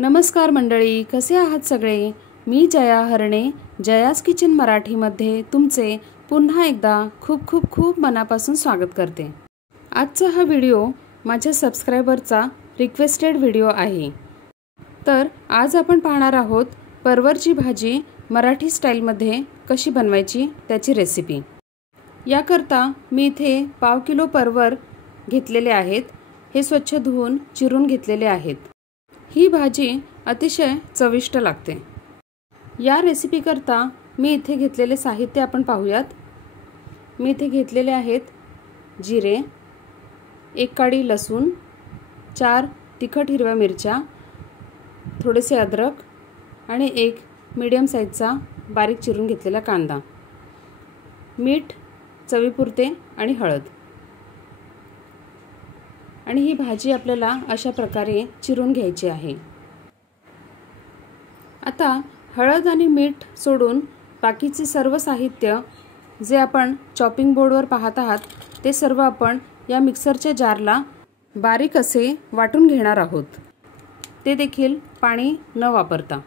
नमस्कार मंडळी, कसे आहात सगळे? मी जया हरणे, जयास किचन मराठीमध्ये तुमचे पुन्हा एकदा खूप खूप खूप मनापासून स्वागत करते। आजचा हा व्हिडिओ माझ्या सबस्क्रायबरचा रिक्वेस्टेड व्हिडिओ आहे। तर आज आपण पाहणार आहोत परवरची भाजी मराठी स्टाईलमध्ये कशी बनवायची त्याची रेसिपी। याकरता मी इथे पाव किलो परवर घेतलेले आहेत। हे स्वच्छ धुवून चिरून घेतलेले आहेत। ही भाजी अतिशय चविष्ट लागते। या रेसिपी करता मी इथे घेतलेले साहित्य आपण पाहूयात। मी इथे घेतलेले आहेत जिरे, 1 काडी लसूण, 4 तिखट हिरव्या मिरच्या, थोडेसे अद्रक आणि 1 मीडियम साइजचा बारीक चिरून घेतलेला कांदा, मीठ चवीपुरते आणि हळद। आणि ही भाजी आपल्याला अशा प्रकारे चिरून घ्यायची आहे। आता हळद आणि मीठ सोडून बाकीचे सर्व साहित्य जे आपण चॉपिंग बोर्डवर पाहत आहात ते सर्व आपण या मिक्सरच्या जारला बारीक असे वाटून घेणार आहोत, ते देखील पाणी न वापरता।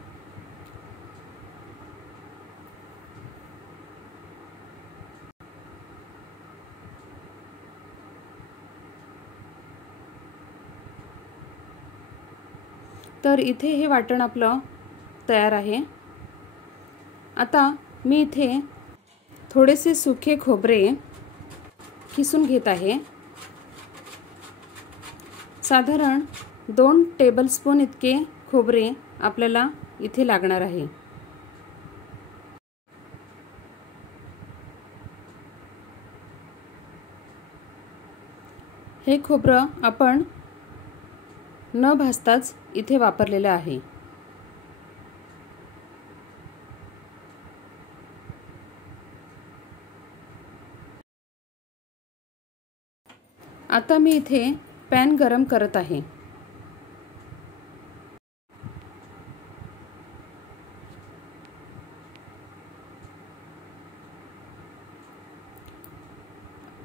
तर इथे हे वाटण आपलं तयार आहे। आता मी इथे थोडेसे सुके खोबरे किसून घेत आहे। साधारण 2 टेबलस्पून इतके खोबरे आपल्याला इथे लागणार आहे। हे खोबरं आपण न भाजताच इथे वापरलेले आहे। आता मी इथे पॅन गरम करत आहे।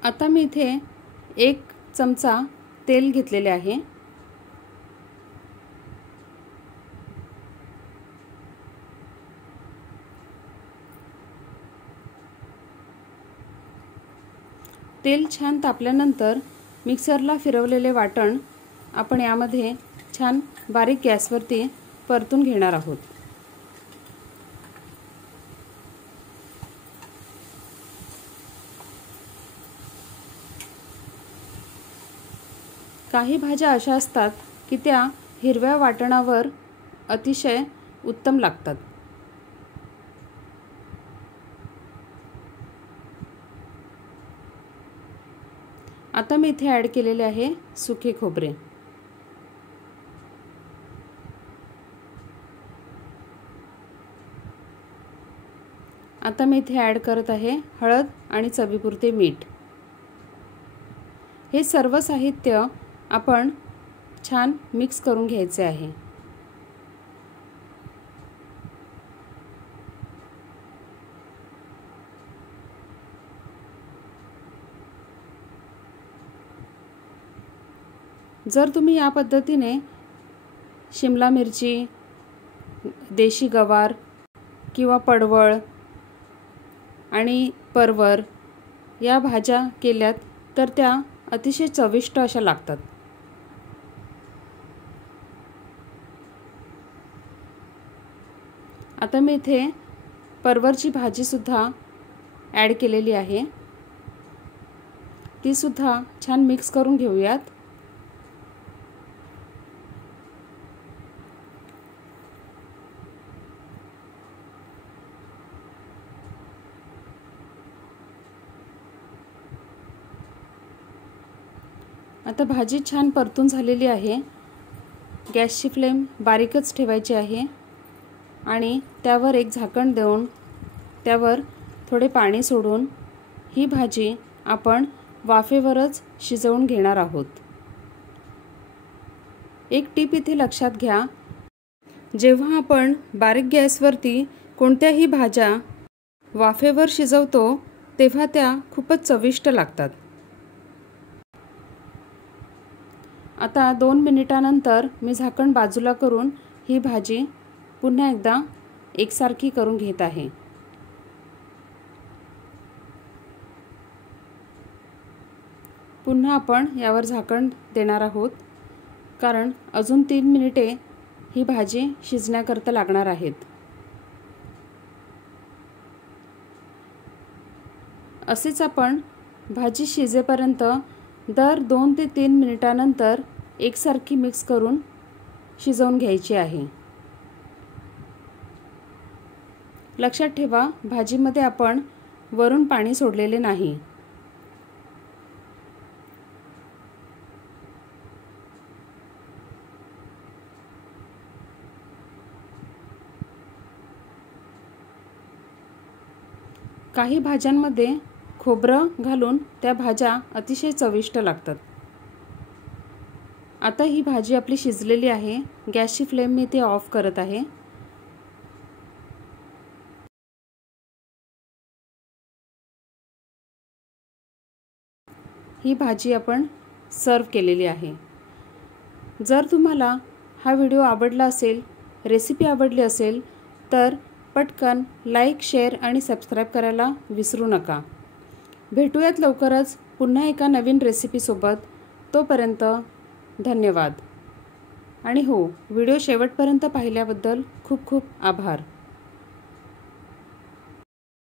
आता मी इथे 1 चमचा तेल घेतलेले आहे। तेल छान तापल्यानंतर मिक्सरला फिरवलेले वाटण आपण यामध्ये छान बारीक गॅसवरती परतून घेणार आहोत। काही भाज्या अशा असतात की त्या हिरव्या वाटणावर अतिशय उत्तम लागतात। आता मी इथे ॲड केलेले आहे सुके खोबरे। आता मी इथे ॲड करत आहे हळद आणि चवीपुरते मीठ। हे सर्व साहित्य आपण छान मिक्स करून घ्यायचे आहे। जर तुम्ही या पद्धतीने शिमला मिरची, देशी गवार किंवा पडवळ आणि परवर या भाज्या केल्यात तर त्या अतिशय चविष्ट अशा लागतात। आता मी इथे परवरची भाजी सुद्धा ॲड केलेली आहे। ती सुद्धा छान मिक्स करून घेऊयात। आता भाजी छान परतून झालेली आहे। गॅसची फ्लेम बारीकच ठेवायची आहे आणि त्यावर एक झाकण देऊन त्यावर थोडे पाणी सोडून ही भाजी आपण वाफेवरच शिजवून घेणार आहोत। एक टीप इथे लक्षात घ्या, जेव्हा आपण बारीक गॅसवरती कोणत्याही भाज्या वाफेवर शिजवतो तेव्हा त्या खूपच चविष्ट लागतात। आता 2 मिनिटानंतर मी झाकण बाजूला करून ही भाजी पुन्हा एकदा एकसारखी करून घेत आहे। पुन्हा आपण यावर झाकण देणार आहोत, कारण अजून 3 मिनिटे ही भाजी शिजण्याकरता लागणार आहेत। असेच आपण भाजी शिजेपर्यंत दर 2 ते 3 मिनिटांनंतर एकसारखी मिक्स करून शिजवून घ्यायची आहे। लक्षात ठेवा, भाजीमध्ये आपण वरून पाणी सोडलेले नाही। काही भाज्यांमध्ये खोबरं घालून त्या भाज्या अतिशय चविष्ट लागतात। आता ही भाजी आपली शिजलेली आहे। गॅसची फ्लेम मी इथे ऑफ करत आहे। ही भाजी आपण सर्व केलेली आहे। जर तुम्हाला हा व्हिडिओ आवडला असेल, रेसिपी आवडली असेल तर पटकन लाईक, शेअर आणि सबस्क्राईब करायला विसरू नका। भेटूयात लवकरच पुन्हा एका नवीन रेसिपीसोबत। तोपर्यंत धन्यवाद। आणि हो, व्हिडिओ शेवटपर्यंत पाहिल्याबद्दल खूप खूप आभार।